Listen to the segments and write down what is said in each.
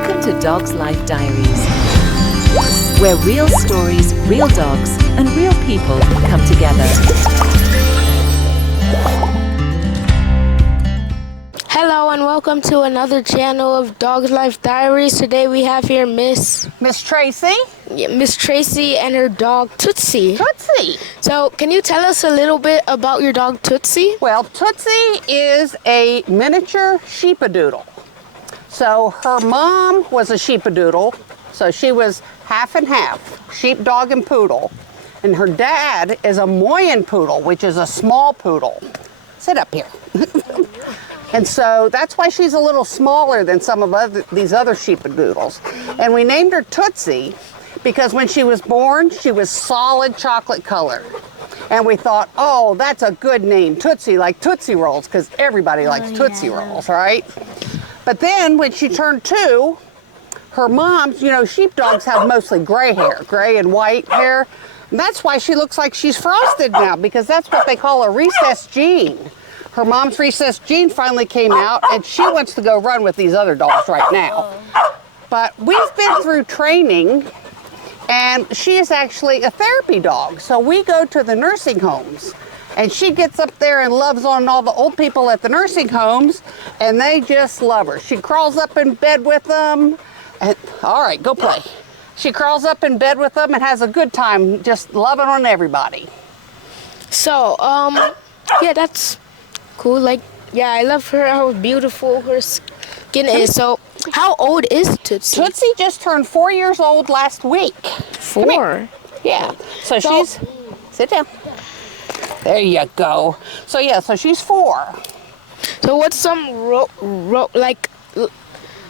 Welcome to Dogs Life Diaries, where real stories, real dogs, and real people come together. Hello and welcome to another channel of Dogs Life Diaries. Today we have here Miss Tracy. Miss Tracy and her dog Tootsie. Tootsie. So can you tell us a little bit about your dog Tootsie? Well, Tootsie is a miniature Sheepadoodle. So her mom was a Sheepadoodle, so she was half and half, sheepdog and poodle. And her dad is a Moyen poodle, which is a small poodle. Sit up here. And so that's why she's a little smaller than some of these other Sheepadoodles. And we named her Tootsie because when she was born, she was solid chocolate color. And we thought, oh, that's a good name, Tootsie, like Tootsie Rolls, because everybody likes Tootsie Rolls, right? But then when she turned 2, her mom's, sheepdogs have mostly gray hair, gray and white hair. And that's why she looks like she's frosted now, because that's what they call a recessed gene. Her mom's recessed gene finally came out, and she wants to go run with these other dogs right now. But we've been through training, and she is actually a therapy dog. So we go to the nursing homes, and she gets up there and loves on all the old people at the nursing homes, and they just love her. She crawls up in bed with them, and all right, go play. She crawls up in bed with them and has a good time just loving on everybody. So, yeah, that's cool. I love her, how beautiful her skin is. So, how old is Tootsie? Tootsie just turned 4 years old last week. 4? Yeah. So she's, sit down. There you go. So she's 4. So what's some,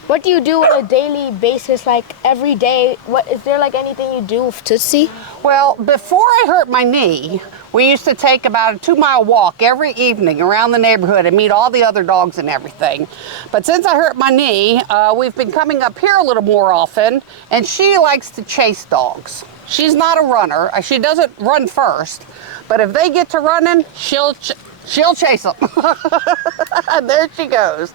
what do you do on a daily basis, like every day? Is there anything you do with Tootsie? Well, before I hurt my knee, we used to take about a 2-mile walk every evening around the neighborhood and meet all the other dogs and everything. But since I hurt my knee, we've been coming up here a little more often, and she likes to chase dogs. She's not a runner. She doesn't run first, but if they get to running, she'll chase them. And there she goes.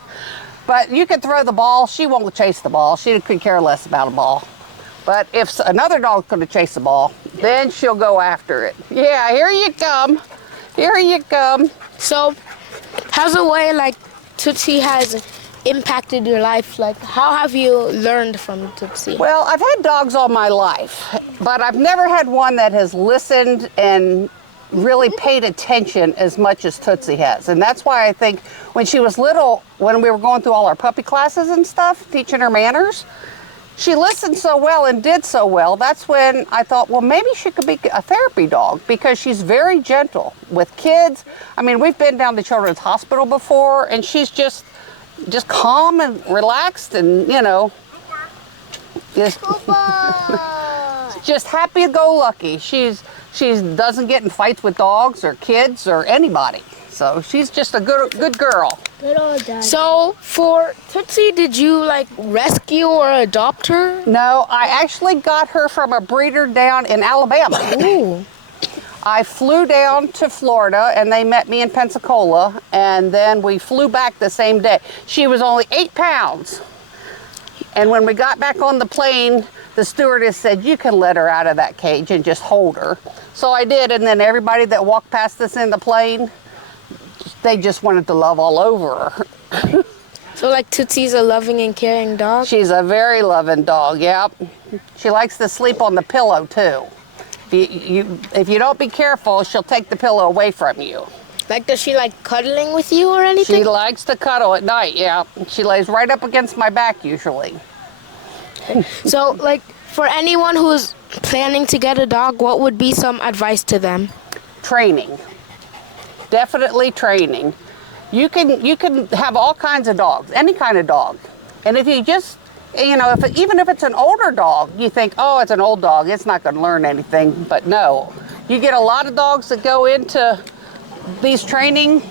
But you can throw the ball, she won't chase the ball. She could care less about a ball. But if another dog's going to chase the ball, then she'll go after it. Yeah, here you come. Here you come. So, how's the way Tootsie has impacted your life? How have you learned from Tootsie? Well, I've had dogs all my life, but I've never had one that has listened and really paid attention as much as Tootsie has. And that's why I think when she was little, when we were going through all our puppy classes and stuff, teaching her manners, she listened so well and did so well. That's when I thought, well, maybe she could be a therapy dog, because she's very gentle with kids. I mean, we've been down to Children's Hospital before, and she's just calm and relaxed and, just happy-go-lucky. She doesn't get in fights with dogs or kids or anybody. So she's just a good girl. Good old dad. So for Tootsie, did you rescue or adopt her? No, I actually got her from a breeder down in Alabama. Ooh. I flew down to Florida, and they met me in Pensacola, and then we flew back the same day. She was only 8 pounds. And when we got back on the plane, the stewardess said, you can let her out of that cage and just hold her. So I did, and then everybody that walked past us in the plane, they just wanted to love all over her. So Tootsie's a loving and caring dog? She's a very loving dog, yep. She likes to sleep on the pillow too. If you don't be careful, she'll take the pillow away from you. Does she like cuddling with you or anything? She likes to cuddle at night, yeah. She lays right up against my back usually. So, for anyone who's planning to get a dog, what would be some advice to them? Training. Definitely training. You can have all kinds of dogs, any kind of dog. And if you just, even if it's an older dog, you think, oh, it's an old dog, it's not going to learn anything. But no, you get a lot of dogs that go into these training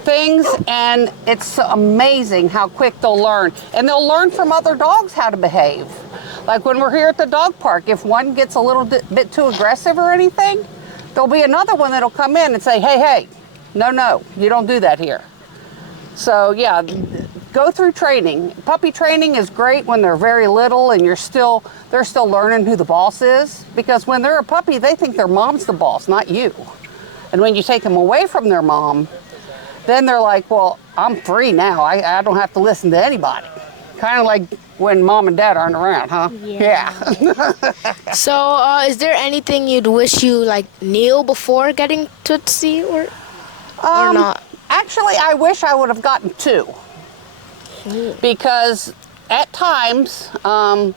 things, and it's amazing how quick they'll learn. And they'll learn from other dogs how to behave. Like when we're here at the dog park, if one gets a little bit too aggressive or anything, there'll be another one that'll come in and say, hey, no, you don't do that here. So yeah, go through training. Puppy training is great when they're very little and they're still learning who the boss is, because when they're a puppy, they think their mom's the boss, not you. And when you take them away from their mom, then they're like, well, I'm free now. I don't have to listen to anybody. Kind of like when mom and dad aren't around, huh? Yeah. So, is there anything you'd wish you like knew before getting Tootsie, or not? Actually, I wish I would have gotten 2. Because at times, I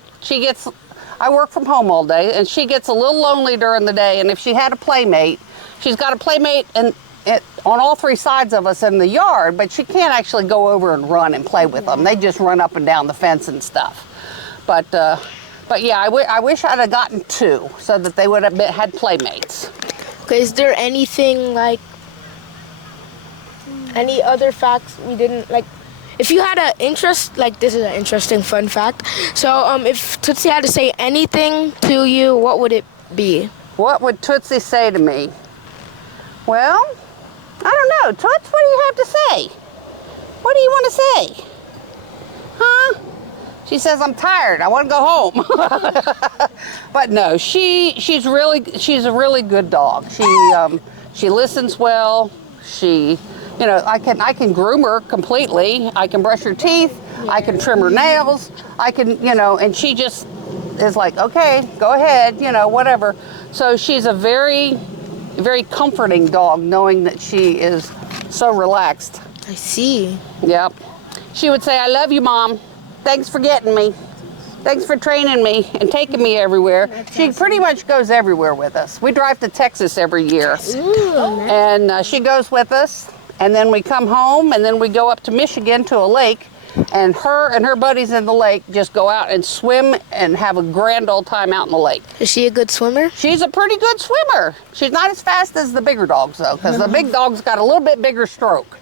work from home all day, and she gets a little lonely during the day, and if she had a playmate, she's got a playmate on all 3 sides of us in the yard, but she can't actually go over and run and play with them. They just run up and down the fence and stuff. But yeah, I wish I'd have gotten 2 so that they would have had playmates. Okay, is there anything like, any other facts we didn't like? If you had an interest, like this is an interesting fun fact. So if Tootsie had to say anything to you, what would it be? What would Tootsie say to me? Well, I don't know. Toots, what do you have to say? What do you want to say? Huh? She says, I'm tired. I want to go home. But no, she's a really good dog. She listens well. I can groom her completely. I can brush her teeth. I can trim her nails. I can, and she just is like, okay, go ahead, whatever. So she's a very, very comforting dog, knowing that she is so relaxed. I see. Yep. She would say, I love you, Mom. Thanks for getting me. Thanks for training me and taking me everywhere. She pretty much goes everywhere with us. We drive to Texas every year. And she goes with us. And then we come home, and then we go up to Michigan to a lake. And her buddies in the lake just go out and swim and have a grand old time out in the lake. Is she a good swimmer? She's a pretty good swimmer. She's not as fast as the bigger dogs, though, because the big dog's got a little bit bigger stroke.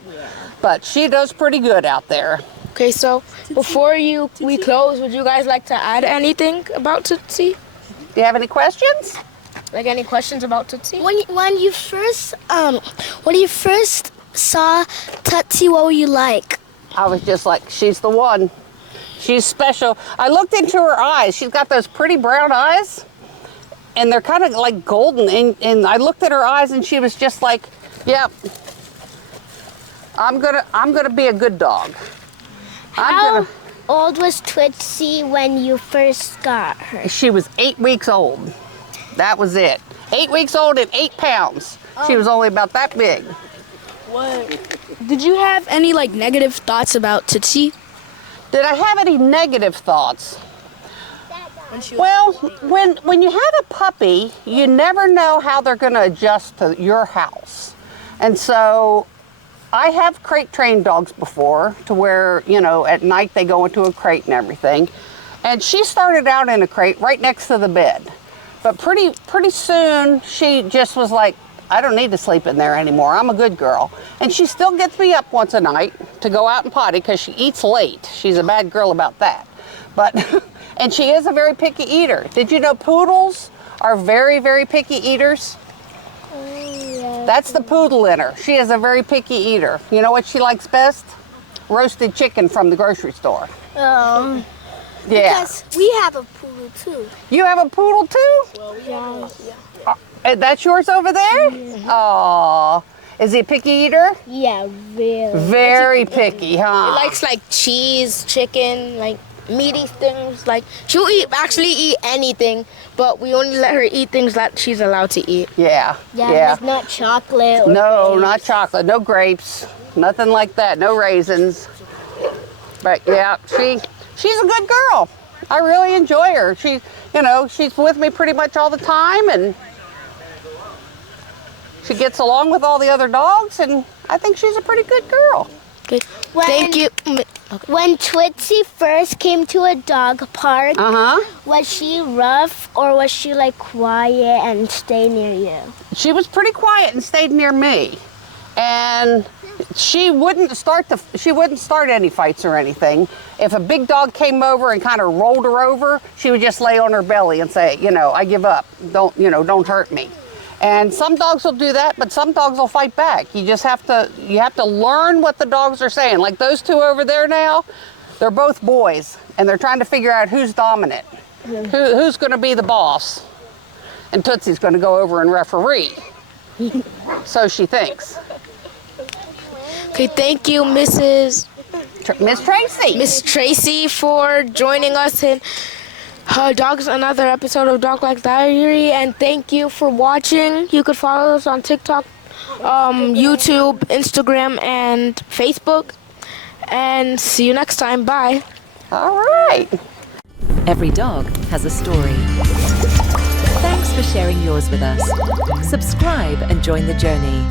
But she does pretty good out there. Okay, so before we close, would you guys like to add anything about Tootsie? Do you have any questions? Like any questions about Tootsie? When you first saw Tootsie, what were you like? I was just like, she's the one. She's special. I looked into her eyes. She's got those pretty brown eyes, and they're kind of like golden. And I looked at her eyes, and she was just like, yep, I'm gonna be a good dog. How old was Tootsie when you first got her? She was 8 weeks old. That was it. 8 weeks old and 8 pounds. She was only about that big. What? Did you have any like negative thoughts about Tootsie? Did I have any negative thoughts? Well, when you have a puppy, you never know how they're going to adjust to your house. And so I have crate trained dogs before, to where, at night they go into a crate and everything. And she started out in a crate right next to the bed. But pretty soon she just was like, I don't need to sleep in there anymore. I'm a good girl. And she still gets me up once a night to go out and potty because she eats late. She's a bad girl about that. But, and she is a very picky eater. Did you know poodles are very, very picky eaters? That's the poodle in her. She is a very picky eater. You know what she likes best? Roasted chicken from the grocery store. Yeah. Because we have a poodle too. You have a poodle too? Yeah. That's yours over there? Aw. Is he a picky eater? Yeah, really. Very picky, huh? He likes like cheese, chicken, like meaty things. Like she'll actually eat anything, but we only let her eat things that she's allowed to eat. Yeah. Like not chocolate. Or No, grapes. not chocolate. No grapes. Nothing like that. No raisins. But yeah, she's a good girl. I really enjoy her. She's with me pretty much all the time, and she gets along with all the other dogs, and I think she's a pretty good girl. Okay. Thank you. When Tootsie first came to a dog park, was she rough or was she like quiet and stay near you? She was pretty quiet and stayed near me, and she wouldn't start any fights or anything. If a big dog came over and kind of rolled her over, she would just lay on her belly and say, I give up. Don't hurt me. And some dogs will do that, but some dogs will fight back. You have to learn what the dogs are saying. Like those two over there now, they're both boys, and they're trying to figure out who's dominant, who's going to be the boss. And Tootsie's going to go over and referee. So she thinks. Okay, thank you, Miss Tracy. Miss Tracy, for joining us in another episode of Dogs Life Diary, and thank you for watching. You could follow us on TikTok, YouTube, Instagram, and Facebook. And see you next time. Bye. All right. Every dog has a story. Thanks for sharing yours with us. Subscribe and join the journey.